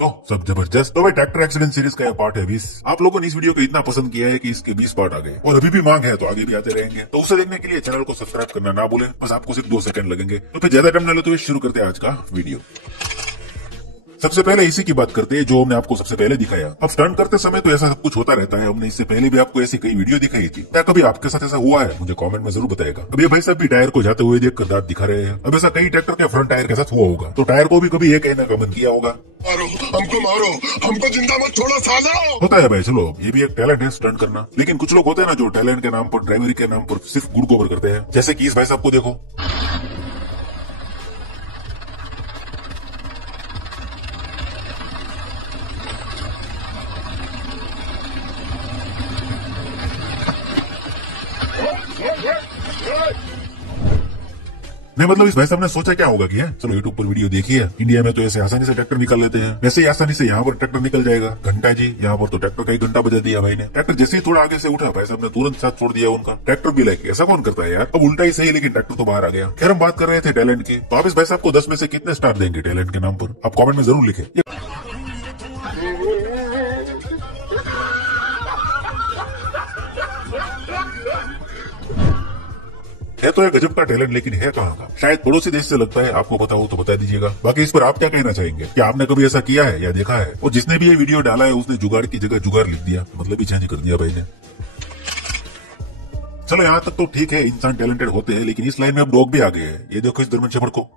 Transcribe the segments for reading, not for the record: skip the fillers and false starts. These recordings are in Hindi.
तो सब जबरदस्त। तो भाई ट्रैक्टर एक्सीडेंट सीरीज का पार्ट है 20। आप लोगों ने इस वीडियो को इतना पसंद किया है कि इसके 20 पार्ट आ गए और अभी भी मांग है तो आगे भी आते रहेंगे। तो उसे देखने के लिए चैनल को सब्सक्राइब करना ना भूलें। बस आपको सिर्फ 2 सेकंड लगेंगे। तो फिर ज्यादा टाइम न लेते हुए शुरू करते हैं आज का वीडियो। सबसे पहले इसी की बात करते हैं जो हमने आपको सबसे पहले दिखाया। अब स्टंट करते समय तो ऐसा सब कुछ होता रहता है। हमने इससे पहले भी आपको ऐसी कई वीडियो दिखाई थी। क्या कभी आपके साथ ऐसा हुआ है? मुझे कमेंट में जरूर बताएगा। अब ये भाई साहब भी टायर को जाते हुए देखकर दांत दिखा रहे हैं। अब ऐसा कई ट्रैक्टर के फ्रंट टायर के साथ हुआ होगा तो टायर को भी कभी ये कहने का मन किया होगा, मारो हमको जिंदा मत छोड़ो साला। होता है भाई, चलो ये भी एक टैलेंट है स्टंट करना। लेकिन कुछ लोग होते हैं ना जो टैलेंट के नाम पर, ड्राइवरी के नाम पर सिर्फ गुड़ गोबर करते हैं। जैसे कि इस भाई साहब को देखो। नहीं मतलब इस भाई साहब ने सोचा क्या होगा कि है? चलो यूट्यूब पर वीडियो देखिए, इंडिया में तो ऐसे आसानी से ट्रैक्टर निकाल लेते हैं, वैसे ही आसानी से यहाँ पर ट्रैक्टर निकल जाएगा। घंटा जी, यहाँ पर तो ट्रैक्टर का ही घंटा बजा दिया भाई ने। ट्रैक्टर जैसे ही थोड़ा आगे से उठा भाई साहब ने तुरंत साथ छोड़ दिया उनका। ट्रैक्टर भी लाइक ऐसा कौन करता है यार? अब उल्टा ही सही, लेकिन ट्रैक्टर तो बाहर आ गया। खैर हम बात कर रहे थे टैलेंट की, तो आप इस भाई साहब को 10 में से कितने स्टार देंगे टैलेंट के नाम पर? आप कॉमेंट में जरूर लिखे। है तो एक गजब का टैलेंट, लेकिन है कहाँ का? शायद पड़ोसी देश से लगता है। आपको पता हो तो बता दीजिएगा। बाकी इस पर आप क्या कहना चाहेंगे? क्या आपने कभी ऐसा किया है या देखा है? और जिसने भी ये वीडियो डाला है उसने जुगाड़ की जगह जुगाड़ लिख दिया, मतलब ही चेंज कर दिया भाई ने। चलो यहाँ तक तो ठीक है, इंसान टैलेंटेड होते हैं, लेकिन इस लाइन में अब डॉग भी आ गए हैं। ये देखो इस जर्मन शेफर्ड को।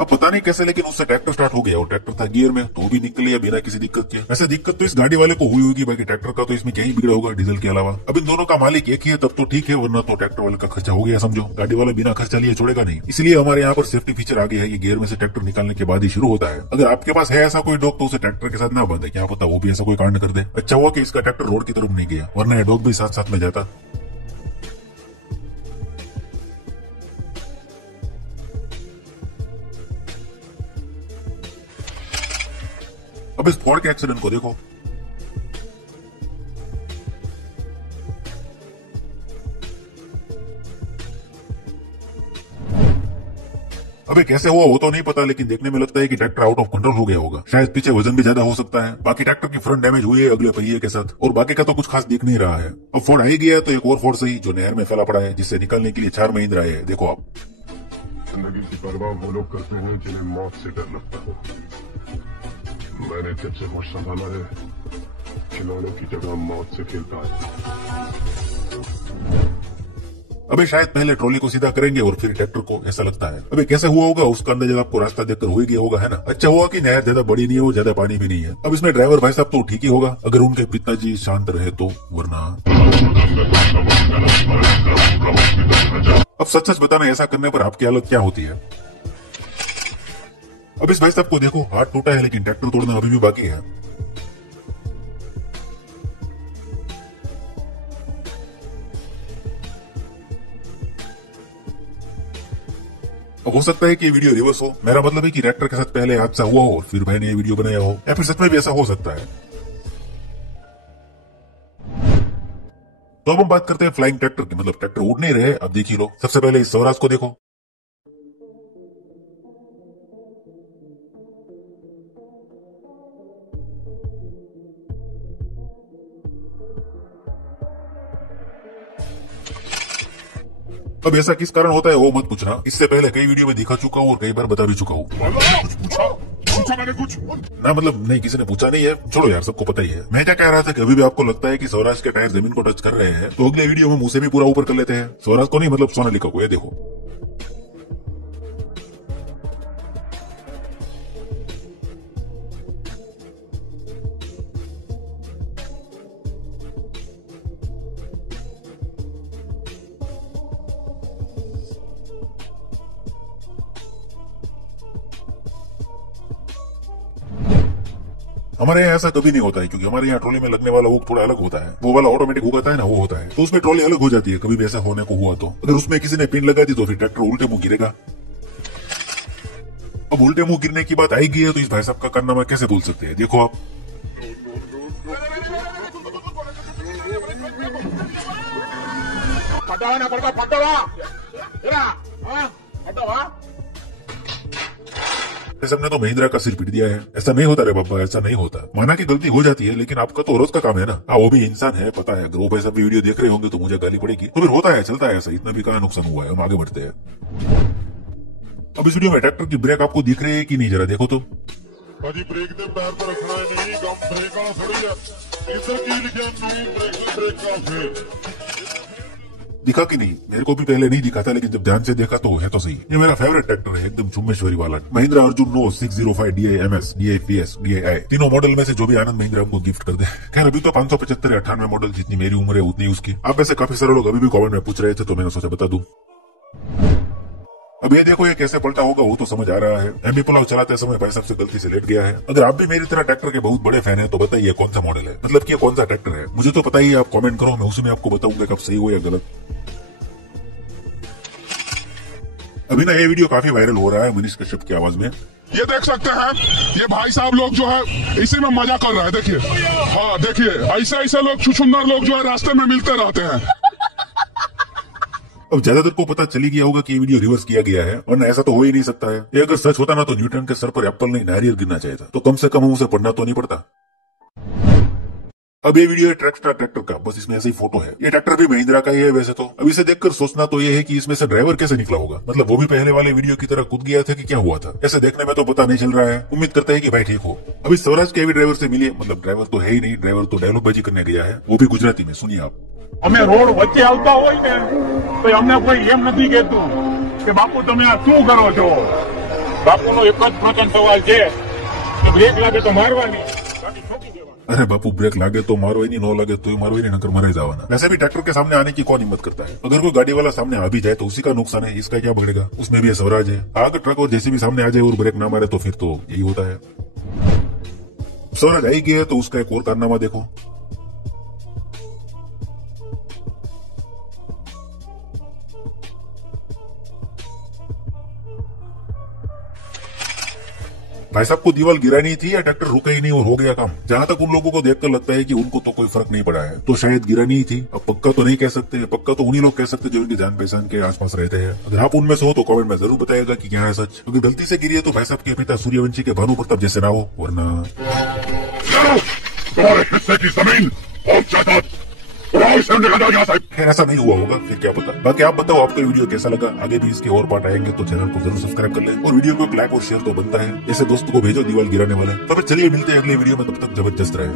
अब पता नहीं कैसे, लेकिन उससे ट्रैक्टर स्टार्ट हो गया और ट्रैक्टर था गियर में तो भी निकल लिया बिना किसी दिक्कत के। वैसे दिक्कत तो इस गाड़ी वाले को हुई होगी, बाकी ट्रैक्टर का तो इसमें क्या ही बिगड़ा होगा डीजल के अलावा। अब इन दोनों का मालिक एक ही है तब तो ठीक है, वरना तो ट्रैक्टर वाले का खर्चा हो गया समझो। गाड़ी वाला बिना खर्चा लिए छोड़ेगा नहीं। इसलिए हमारे यहाँ पर सेफ्टी फीचर आ गया है, ये गियर में से ट्रैक्टर निकालने के बाद ही शुरू होता है। अगर आपके पास है ऐसा कोई डॉग तो उसे ट्रैक्टर के साथ ना बांधे, क्या पता वो भी ऐसा कोई कांड कर दे। अच्छा हुआ कि इसका ट्रैक्टर रोड की तरफ नहीं गया, वरना ये डॉग भी साथ साथ में जाता। अब इस फोर्ड के एक्सीडेंट को देखो। अबे कैसे हुआ वो तो नहीं पता, लेकिन देखने में लगता है कि ट्रैक्टर आउट ऑफ कंट्रोल हो गया होगा। शायद पीछे वजन भी ज्यादा हो सकता है। बाकी ट्रैक्टर की फ्रंट डैमेज हुई है अगले पहिए के साथ, और बाकी का तो कुछ खास दिख नहीं रहा है। अब फोर्ड आ ही गया तो एक और फोर्ड सही जो नहर में फैला पड़ा है, जिससे निकलने के लिए 4 महिंद्रा है। देखो आप। जिंदगी की परवाह वो लोग करते हैं जिन्हें मौत से डर लगता हो। मैंने जब से होश संभाला है, खिलौनों की जगह मौत से खेलता है। अबे शायद पहले ट्रॉली को सीधा करेंगे और फिर ट्रैक्टर को, ऐसा लगता है। अबे कैसे हुआ होगा उसका अंदाजा आपको रास्ता देखकर हो ही गया होगा, है ना? अच्छा हुआ कि नहर ज्यादा बड़ी नहीं हो, ज्यादा पानी भी नहीं है। अब इसमें ड्राइवर भाई साहब तो ठीक ही होगा अगर उनके पिताजी शांत रहे तो, वरना। अब सच सच बताना, ऐसा करने पर आपकी हालत क्या होती है? अब इस भाई साहब को देखो, हाथ टूटा है लेकिन ट्रैक्टर तोड़ना अभी भी बाकी है। अब हो सकता है कि ये वीडियो रिवर्स हो। मेरा मतलब है कि ट्रैक्टर के साथ पहले हादसा हुआ हो फिर भाई ने ये वीडियो बनाया हो, या फिर सच में भी ऐसा हो सकता है। तो अब हम बात करते हैं फ्लाइंग ट्रैक्टर की, मतलब ट्रैक्टर उड़ नहीं रहे। अब देख ही लो। सबसे पहले इस स्वराज को देखो। अब ऐसा किस कारण होता है वो मत पूछना, इससे पहले कई वीडियो में दिखा चुका हूँ और कई बार बता भी चुका हूँ। कुछ पूछा पूछा मैंने कुछ ना मतलब नहीं, किसी ने पूछा नहीं है, छोड़ो यार, सबको पता ही है। मैं क्या कह रहा था कि अभी भी आपको लगता है कि स्वराज के टायर जमीन को टच कर रहे हैं तो अगले वीडियो में मुंह से भी पूरा ऊपर कर लेते हैं। स्वराज को नहीं, मतलब सोनालिका को। ये देखो। हमारे यहाँ ऐसा कभी नहीं होता है, क्योंकि हमारे यहाँ ट्रॉली में लगने वाला हुक थोड़ा अलग होता है। वो वाला ऑटोमेटिक हुक आता है ना, वो होता है, तो उसमें ट्रॉली अलग हो जाती है। कभी भी ऐसा होने को हुआ तो अगर उसमें किसी ने पिन लगा दी तो फिर ट्रैक्टर उल्टे मुंह गिरेगा। अब उल्टे मुंह गिरने की बात आएगी है तो इस भाई साहब का कारनामा कैसे भूल सकते हैं। देखो आप, सबने तो महिंद्रा का सिर पीट दिया है। ऐसा नहीं होता रे बाबा, ऐसा नहीं होता। माना कि गलती हो जाती है, लेकिन आपका तो रोज का काम है ना। हाँ, वो भी इंसान है, पता है। अगर वो भाई सब वीडियो देख रहे होंगे तो मुझे गाली पड़ेगी, तो फिर होता है, चलता है ऐसा। इतना भी कहाँ नुकसान हुआ है, हम आगे बढ़ते हैं। अब इस वीडियो में ट्रैक्टर की ब्रेक आपको दिख रही है कि नहीं, जरा देखो तो। भाजी ब्रेक दे पैर पर रखना है, नहीं गम ब्रेक वाला थोड़ी है। इधर की लिखा नहीं ब्रेक का फिर दिखा कि नहीं? मेरे को भी पहले नहीं दिखा था, लेकिन जब ध्यान से देखा तो है तो सही। ये मेरा फेवरेट ट्रैक्टर है, एकदम चुम्बेश्वरी वाला Mahindra Arjun no 605 DI MS DI PS DI। तीनों मॉडल में से जो भी आनंद महिंद्रा हमको गिफ्ट कर दे। खैर अभी तो 575 या 98 मॉडल, जितनी मेरी उम्र है उतनी उसकी। आप ऐसे काफी सारे लोग अभी भी कमेंट में पूछ रहे थे, तो मैंने सोचा बता दूं। अब ये देखो ये कैसे पलटा होगा वो तो समझ आ रहा है। एमबी पुलाव चलाते समय भाई सबसे गलती से लेट गया है। अगर आप भी मेरी तरह ट्रैक्टर के बहुत बड़े फैन हैं तो बताइए कौन सा मॉडल है, मतलब कि कौन सा ट्रैक्टर है। मुझे तो पता ही है, आप कमेंट करो, मैं उसी में आपको बताऊंगा कब सही हो या गलत। अभी ना ये वीडियो काफी वायरल हो रहा है मनीष कश्यप की आवाज में। ये देख सकते हैं, ये भाई साहब लोग जो है इसी में मजा कर रहे हैं। देखिए, हाँ देखिए, ऐसे ऐसे लोग छुछुंदर लोग जो है रास्ते में मिलते रहते हैं। अब ज्यादातर को पता चली गया होगा कि ये वीडियो रिवर्स किया गया है, वरना ऐसा तो हो ही नहीं सकता है। ये अगर सच होता ना तो न्यूटन के सर पर एप्पल नहीं नारियल गिरना चाहिए था, तो कम से कम उसे पढ़ना तो नहीं पड़ता। अब ये वीडियो है ट्रैक्टर का, बस इसमें ऐसे ही फोटो है। ये ट्रैक्टर भी महिंद्रा का ही है वैसे तो। अब इसे देखकर सोचना तो ये है कि इसमें से ड्राइवर कैसे निकला होगा, मतलब वो भी पहले वाले वीडियो की तरह कूद गया था कि क्या हुआ था। ऐसे देखने में तो पता नहीं चल रहा है। उम्मीद करते हैं कि भाई ठीक हो। अभी स्वराज के भी ड्राइवर से मिले, मतलब ड्राइवर तो है ही नहीं, ड्राइवर तो डायलॉग बाजी करने गया है, वो भी गुजराती में। सुनिए आप। અમે રોડ વચ્ચે આવતા હોય ને તો અમને કોઈ એમ નથી કહેતું કે બાપુ તમે આ શું કરો છો। બાપુનો એક જ પ્રશ્ન સવાલ છે કે બ્રેક લાગે તો મારવાની, બાકી ઠોકી દેવાની। अरे बापू ब्रेक लागे तो मारो ही नहीं, नो लगे तो मारो ही नहीं, नकर मरे जावाना। वैसे भी ट्रैक्टर के सामने आने की कौन हिम्मत करता है। अगर कोई गाड़ी वाला सामने आ भी जाए तो उसी का नुकसान है, इसका क्या बढ़ेगा। उसमें भी स्वराज है। अगर ट्रक और जेसीबी सामने आ जाए और ब्रेक ना मारे तो फिर तो यही होता है। स्वराज आई गया है तो उसका एक और कारनामा देखो। भाई साहब को दीवार गिरानी थी या ट्रैक्टर रुका ही नहीं और हो गया काम। जहाँ तक उन लोगों को देखकर लगता है कि उनको तो कोई फर्क नहीं पड़ा है, तो शायद गिरानी ही थी। अब पक्का तो नहीं कह सकते, पक्का तो उन्हीं लोग कह सकते जो उनकी जान पहचान के आसपास रहते हैं। अगर आप उनमें से हो तो कमेंट में जरूर बताइएगा कि क्या है सच। अगर गलती से गिरी है तो भाई साहब के पिता सूर्यवंशी के भानु प्रताप जैसे ना हो, वरना तुम्हारे हिस्से की जमीन और जायदाद खैर ऐसा नहीं हुआ होगा, फिर क्या पता। बाकी आप बताओ आपको वीडियो कैसा लगा। आगे भी इसके और पार्ट आएंगे तो चैनल को जरूर सब्सक्राइब कर लें और वीडियो को लाइक और शेयर तो बनता है। ऐसे दोस्तों को भेजो दीवार गिराने वाले। तो फिर चलिए मिलते हैं अगले वीडियो में, तब तक जबरदस्त रहे।